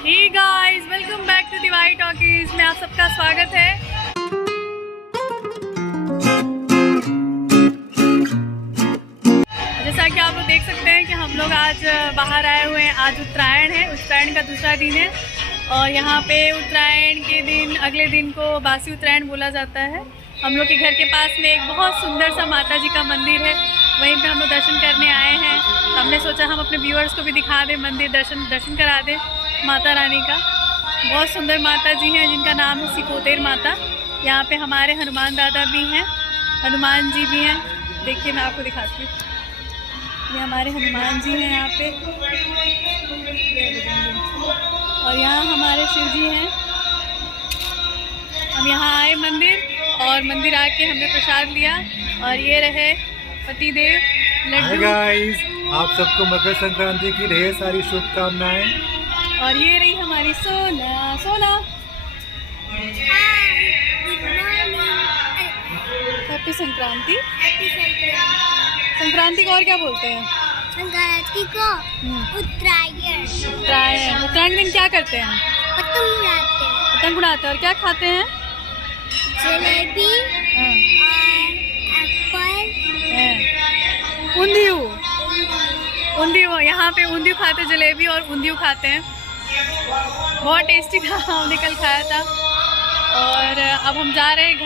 Hey guys, welcome back to Diwali talkies में आप सबका स्वागत है। जैसा कि आप लोग देख सकते हैं कि हम लोग आज बाहर आए हुए हैं। आज उत्तरायण है, उत्तरायण का दूसरा दिन है और यहाँ पे उत्तरायण के दिन अगले दिन को बासी उत्तरायण बोला जाता है। हम लोग के घर के पास में एक बहुत सुंदर सा माता जी का मंदिर है, वहीं पे हम लोग दर्शन करने आए हैं। तो हमने सोचा हम अपने व्यूअर्स को भी दिखा दें मंदिर, दर्शन करा दें माता रानी का। बहुत सुंदर माता जी हैं जिनका नाम है सिकोतेर माता। यहाँ पे हमारे हनुमान दादा भी हैं, हनुमान जी भी हैं। देखिए मैं आपको दिखाती हूँ, ये हमारे हनुमान जी हैं यहाँ पे, और यहाँ हमारे शिव जी हैं। हम यहाँ आए मंदिर और मंदिर आके हमने प्रसाद लिया और ये रहे पतिदेव लड्डू। गाइस, आप सबको मकर संक्रांति की ढेर सारी शुभकामनाएं। और ये रही हमारी सोना। सोना हैप्पी संक्रांति। संक्रांति को और क्या बोलते हैं? संक्रांति को उत्तरायण। उत्तरायण, उत्तरायण दिन क्या करते हैं? पतंग उड़ाते हैं। पतंग उड़ाते हैं। और क्या खाते हैं? जलेबी और एप्पल, ऊंधियू। ऊंधियू, यहाँ पे ऊंधियू खाते, जलेबी और ऊंधियू खाते हैं। बहुत टेस्टी था, हमने कल खाया था। और अब हम जा रहे हैं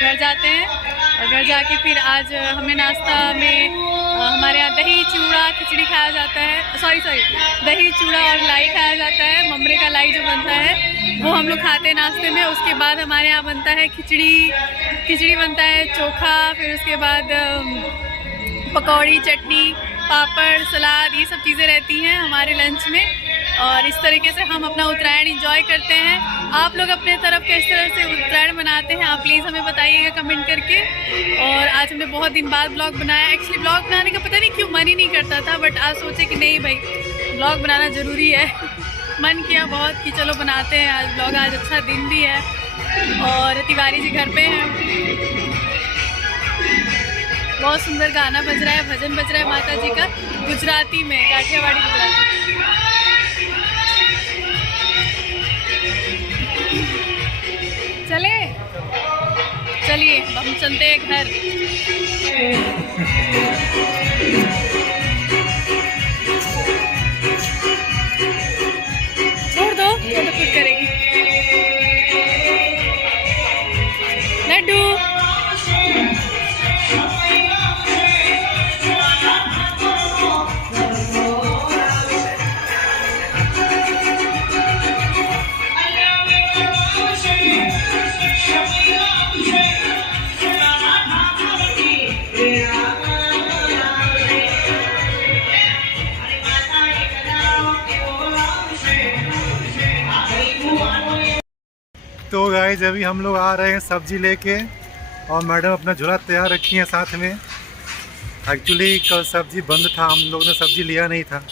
घर जाते हैं और घर जाके फिर आज हमें नाश्ता में हमारे यहाँ दही चूड़ा खिचड़ी खाया जाता है। सॉरी दही चूड़ा और लाई खाया जाता है। ममरे का लाई जो बनता है वो हम लोग खाते हैं नाश्ते में। उसके बाद हमारे यहाँ बनता है खिचड़ी बनता है, चोखा, फिर उसके बाद पकौड़ी, चटनी, पापड़, सलाद, ये सब चीज़ें रहती हैं हमारे लंच में। और इस तरीके से हम अपना उत्तरायण एंजॉय करते हैं। आप लोग अपने तरफ किस तरह से उत्तरायण मनाते हैं आप प्लीज़ हमें बताइएगा कमेंट करके। और आज हमने बहुत दिन बाद ब्लॉग बनाया। एक्चुअली ब्लॉग बनाने का पता नहीं क्यों मन ही नहीं करता था, बट आज सोचे कि नहीं भाई ब्लॉग बनाना ज़रूरी है। मन किया बहुत कि चलो बनाते हैं आज ब्लॉग। आज अच्छा दिन भी है और तिवारी जी घर पे हैं। बहुत सुंदर गाना बज रहा है, भजन बज रहा है माता जी का, गुजराती में, काठियावाड़ी गुजराती। चलिए हम चलते हैं घर। छोड़ दो, ये तो खुद करेगी। लड्डू तो गाइस, अभी हम लोग आ रहे हैं सब्जी लेके और मैडम अपना झोला तैयार रखी है साथ में। एक्चुअली कल सब्जी बंद था, हम लोग ने सब्जी लिया नहीं था।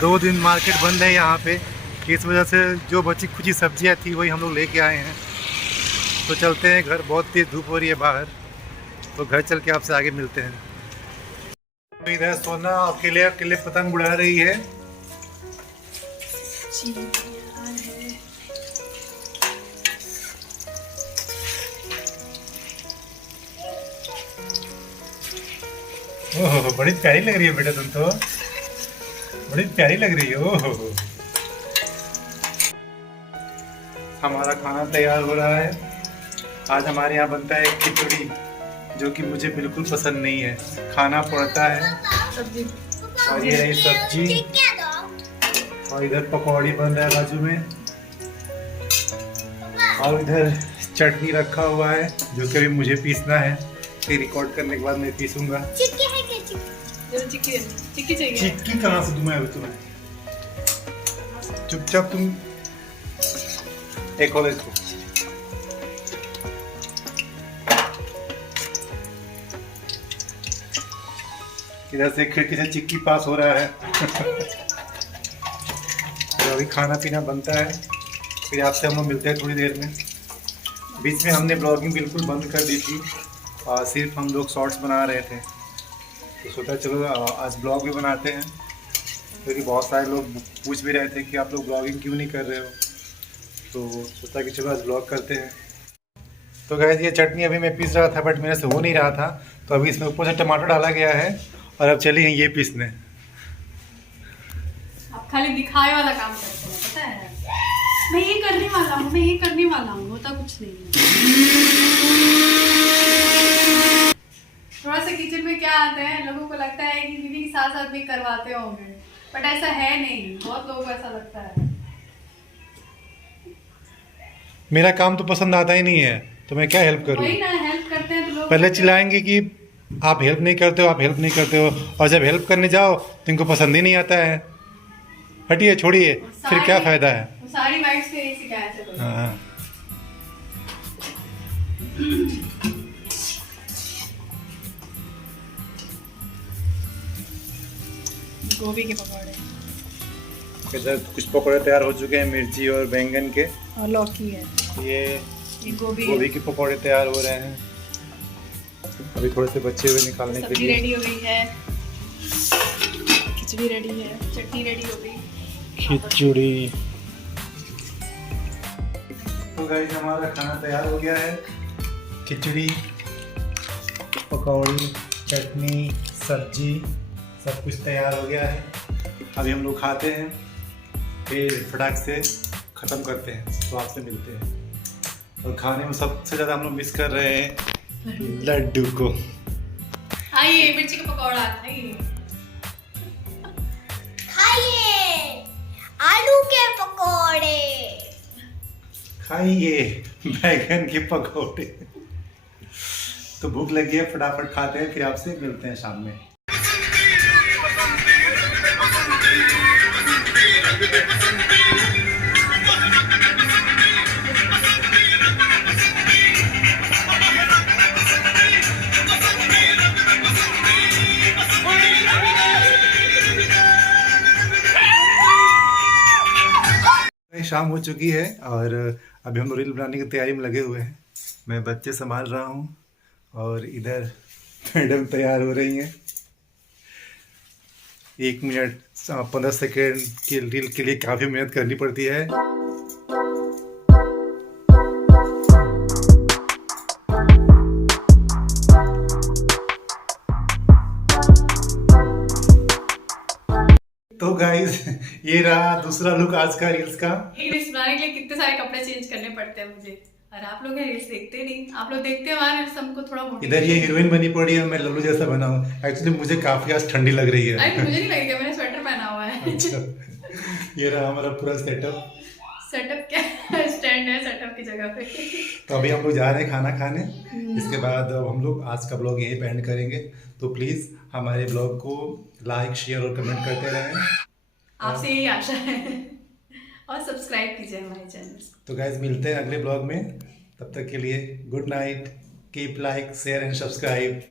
2 दिन मार्केट बंद है यहाँ पे, इस वजह से जो बची खुची सब्जियाँ थी वही हम लोग लेके आए हैं। तो चलते हैं घर, बहुत तेज़ धूप हो रही है बाहर, तो घर चल के आपसे आगे मिलते हैं। तो इधर सोना अकेले पतंग उड़ा रही है। ओह, बड़ी प्यारी लग रही है बेटा, तुम तो बड़ी प्यारी लग रही हो। हमारा खाना तैयार हो रहा है। आज हमारे यहाँ बनता है खिचड़ी, जो कि मुझे बिल्कुल पसंद नहीं है। खाना पड़ता है सब्जी, और ये रही सब्जी, और इधर पकौड़ी बन रहा है बाजू में, और इधर चटनी रखा हुआ है जो कि अभी मुझे पीसना है। फिर रिकॉर्ड करने के बाद मैं पीसूंगा। चिक्की चाहिए। चिक्की कहाँ से दूँ तुम्हें? चुपचाप तुम एक और इसको। इधर से खिड़की से चिक्की पास हो रहा है। तो अभी खाना पीना बनता है, फिर आपसे हम लोग मिलते हैं थोड़ी देर में। बीच में हमने ब्लॉगिंग बिल्कुल बंद कर दी थी और सिर्फ हम लोग शॉर्ट्स बना रहे थे, तो सोचा चलो आज ब्लॉग भी बनाते हैं। क्योंकि बहुत सारे लोग पूछ भी रहे थे कि आप लोग ब्लॉगिंग क्यों नहीं कर रहे हो, तो सोचा कि चलो आज ब्लॉग करते हैं। तो गाइस ये चटनी अभी मैं पीस रहा था बट मेरे से हो नहीं रहा था, तो अभी इसमें ऊपर से टमाटर डाला गया है और अब चलिए ये पीसने। आप खाली दिखाए वाला काम करते हैं, पता है मैं ये करने वाला हूँ, मैं ये करने वाला हूँ, होता कुछ नहीं है। थोड़ा सा किचन में क्या आता है, लोगों को लगता है कि दीदी के साथ साथ भी करवाते होंगे, बट ऐसा है नहीं। बहुत लोगों को ऐसा लगता है। मेरा काम तो पसंद आता ही नहीं है, तो मैं क्या हेल्प करूँ? वही ना, हेल्प करते हैं तो लोग पहले चिल्लाएंगे कि आप हेल्प नहीं करते हो, आप हेल्प नहीं करते हो, और जब हेल्प करने जाओ तो इनको पसंद ही नहीं आता है। हटिए, छोड़िए, फिर क्या फ़ायदा है? वो सारी वाइफ्स के यही शिकायत है कोई। हाँ। गोभी के पकौड़े इधर कुछ पकौड़े तैयार हो चुके हैं, मिर्ची और बैंगन के, और लौकी है, ये गोभी के पकौड़े तैयार हो रहे हैं। अभी थोड़े से बचे हुए निकालने के सब्जी लिए। रेडी हो गई है, खिचड़ी रेडी है, चटनी रेडी हो गई। खिचड़ी। तो गाइस हमारा खाना तैयार हो गया है। खिचड़ी, पकौड़ी, चटनी, सब्जी सब कुछ तैयार हो गया है। अभी हम लोग खाते हैं, फिर फटाक से ख़त्म करते हैं, तो आपसे मिलते हैं। और खाने में सबसे ज़्यादा हम लोग मिस कर रहे हैं लड्डू को। आइए मिर्ची का पकौड़ा, आइए खाइए आलू के पकोड़े। खाइए बैगन के पकौड़े। तो भूख लगी है, फटाफट खाते हैं, फिर आपसे मिलते हैं शाम में। शाम हो चुकी है और अभी हम रील बनाने की तैयारी में लगे हुए हैं। मैं बच्चे संभाल रहा हूँ और इधर मैडम तैयार हो रही हैं। 1 मिनट 15 सेकेंड की रील के लिए काफ़ी मेहनत करनी पड़ती है। तो गाइस ये रहा दूसरा लुक आज का रील्स का। रील्स बनाने के लिए कितने सारे कपड़े चेंज करने पड़ते हैं मुझे, और आप लोग रील्स देखते नहीं। आप लोग देखते हैं हमारे रील्स, हमको थोड़ा मोटिवेट। इधर ये हीरोइन बनी पड़ी है, मैं लल्लू जैसा बना हूँ। एक्चुअली मुझे काफी आज ठंडी लग रही है। अरे मुझे नहीं लगेगा, मैंने स्वेटर पहना हुआ है। अच्छा, ये रहा हमारा पूरा सेटअप। सेटअप क्या, स्टैंड है सेटअप की जगह पे। तो अभी हम लोग जा रहे हैं खाना खाने। इसके बाद अब हम लोग आज का ब्लॉग यहीं पे एंड करेंगे। तो प्लीज़ हमारे ब्लॉग को लाइक, शेयर और कमेंट करते रहें। आपसे यही आशा है, और सब्सक्राइब कीजिए हमारे चैनल। तो गाइज मिलते हैं अगले ब्लॉग में, तब तक के लिए good night, keep like, share and subscribe.